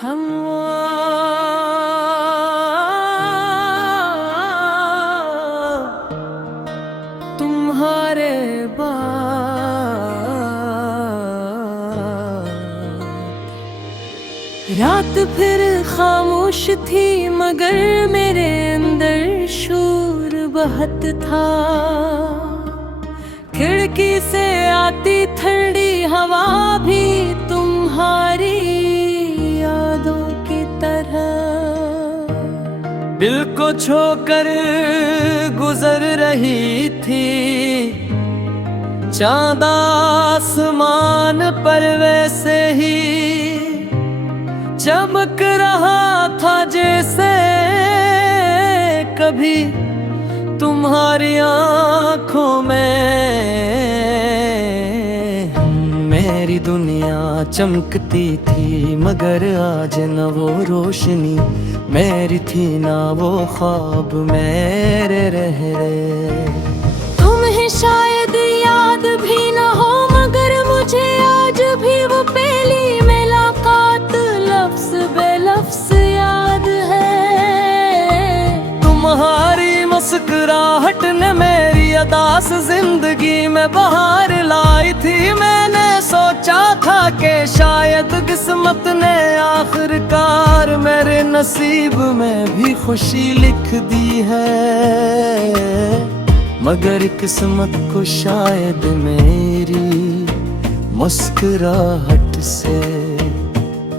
हम तुम्हारे बाद। रात फिर खामोश थी मगर मेरे अंदर शोर बहुत था। खिड़की से आती ठंडी हवा भी तुम्हारी यादों की तरह दिल को छोकर गुजर रही थी। चांद आसमान पर वैसे ही चमक रहा था जैसे कभी तुम्हारी आँखों में। मेरी दुनिया चमकती थी मगर आज न वो रोशनी मेरी थी ना वो ख्वाब मेरे रह रहे। तुम्हें शायद याद भी न हो मगर मुझे आज भी वो पहली मुलाकात लफ्ज़ बे लफ्ज़ याद है। तुम्हारी मुस्कुराहट ने मेरी अदास जिंदगी में बहार लाई थी। मैंने सोचा था कि शायद किस्मत ने आखिरकार मेरे नसीब में भी खुशी लिख दी है। मगर किस्मत को शायद मेरी मुस्कुराहट से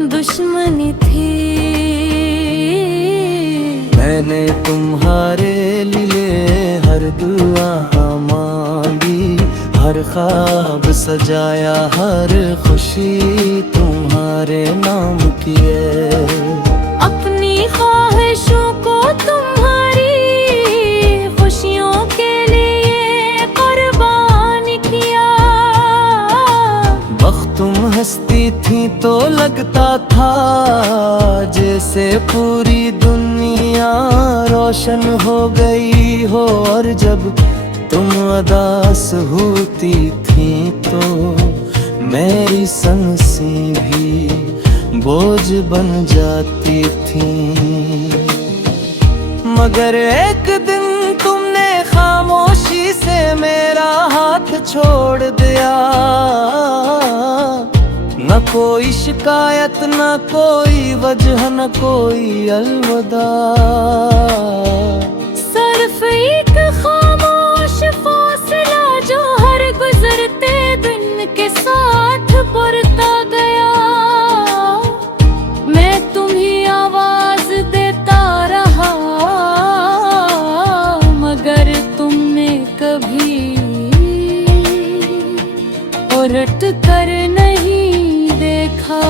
दुश्मनी थी। मैंने तुम्हारे लिए हर दुआ मांगी, हर ख्वाब सजाया, हर खुशी तुम्हारे नाम की है। अपनी ख्वाहिशों को तुम्हारी खुशियों के लिए कुर्बान किया। वक्त तुम हंसती थी तो लगता था जैसे पूरी दुनिया रोशन हो गई हो, और जब तुम उदास होती थी तो मेरी सांसें भी बोझ बन जाती थी। मगर एक दिन तुमने खामोशी से मेरा हाथ छोड़ दिया। न कोई शिकायत, न कोई वजह, न कोई अलविदा। सिर्फ एक खामोश फासला जो हर गुजरते दिन के साथ बढ़ता गया। मैं तुम्हें आवाज देता रहा मगर तुमने कभी उलट कर नहीं देखा।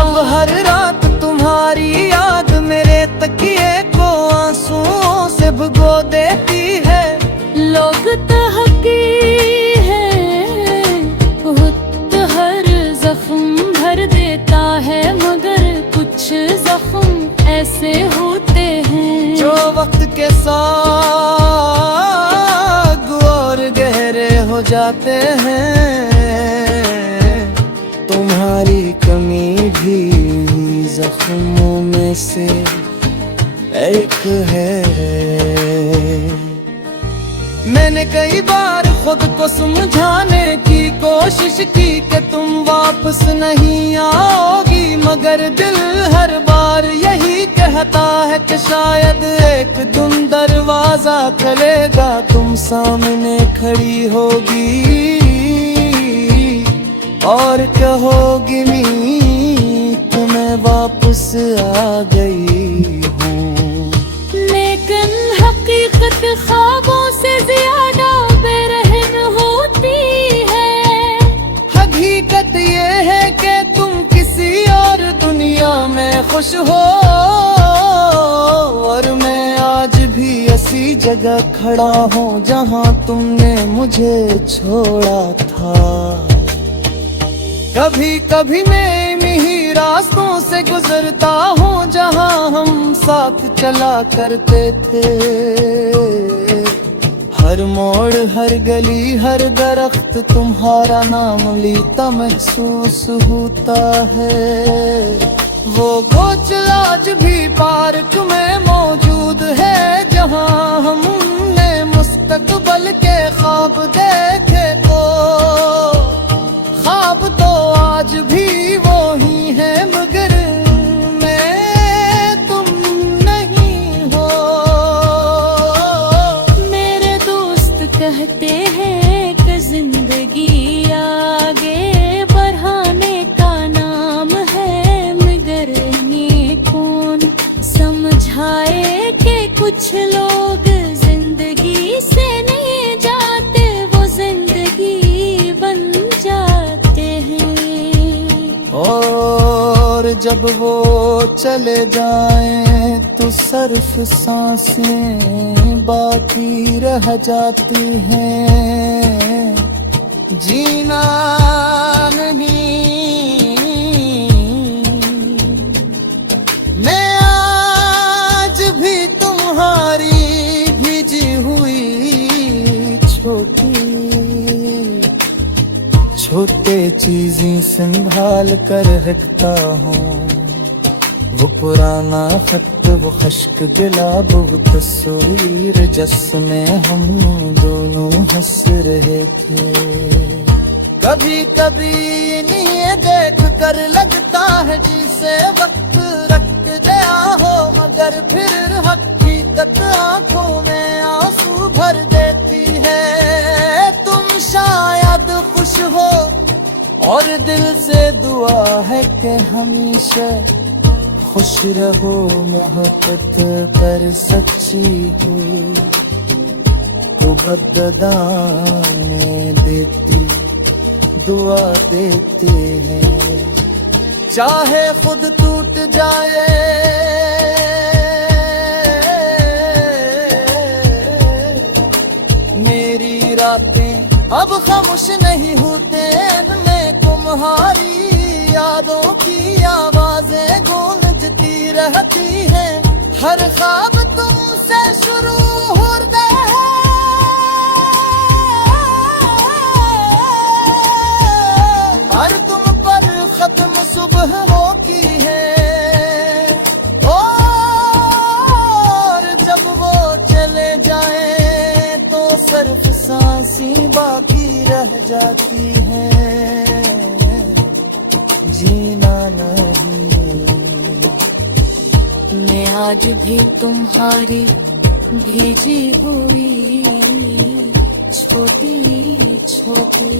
अब हर रात तुम्हारी याद मेरे तकिए को आंसुओं से भिगो देती है। लोग तहकी है बहुत हर जख्म भर देता है मगर कुछ जख्म ऐसे होते हैं जो वक्त के साथ और गहरे हो जाते हैं। तुम्हारी कमी भी जख्मों में से एक है। मैंने कई बार खुद को समझाने की कोशिश की कि तुम वापस नहीं आओगी, मगर दिल हर बार यही कहता है कि शायद एक दिन दरवाजा खुलेगा, तुम सामने खड़ी होगी और कहोगी मीत मैं वापस आ गई हूँ। लेकिन हकीकत ख्वाबों से ज्यादा बेरहम होती है। हकीकत ये है कि तुम किसी और दुनिया में खुश हो और मैं आज भी ऐसी जगह खड़ा हूँ जहाँ तुमने मुझे छोड़ा था। कभी कभी मैं इन्हीं रास्तों से गुजरता हूँ जहाँ हम साथ चला करते थे। हर मोड़, हर गली, हर दरख्त तुम्हारा नाम लेता महसूस होता है। वो गोचल आज भी पार्क में मौजूद है, जहां हमने मुस्तकबल के ख्वाब देखे तो ख्वाब तो आज भी वो ही है, मगर मैं तुम नहीं हो। मेरे दोस्त कहते हैं कि जिंदगी आगे बढ़ाने का नाम है, मगर ये कौन समझाए कि कुछ लोग जिंदगी से नहीं जाते, वो जिंदगी बन जाते हैं। और जब वो चले जाएं तो सिर्फ सांसें बाकी रह जाती हैं, जीना नहीं। मैं आज भी तुम्हारी भीजी हुई छोटे चीजें संभाल कर रखता हूँ, वो पुराना खत, वो खश्क गिलाब, वो तस्वीर जिसमें हम दोनों हंस रहे थे। कभी कभी इन्हें देख कर लगता है जिसे वक्त रख गया हो, मगर फिर हकीकत आंखों में आंसू भर देती है। तुम शायद खुश हो और दिल से दुआ है कि हमेशा खुश रहो, मोहब्बत पर सच्ची हो, को बददाने देती दुआ देते हैं। चाहे खुद टूट जाए मेरी रातें, अब खामोश नहीं होते इनमें तुम्हारी यादों की आवाजें गूंजती रहती हैं। हर ख्वाब तुमसे शुरू होता है, हर तुम पर खत्म सुबह होती है। और जब वो चले जाए तो सिर्फ सांसी बाकी रह जाती है, जीना नहीं। मैं आज भी तुम्हारी भीजी हुई छोटी छोटी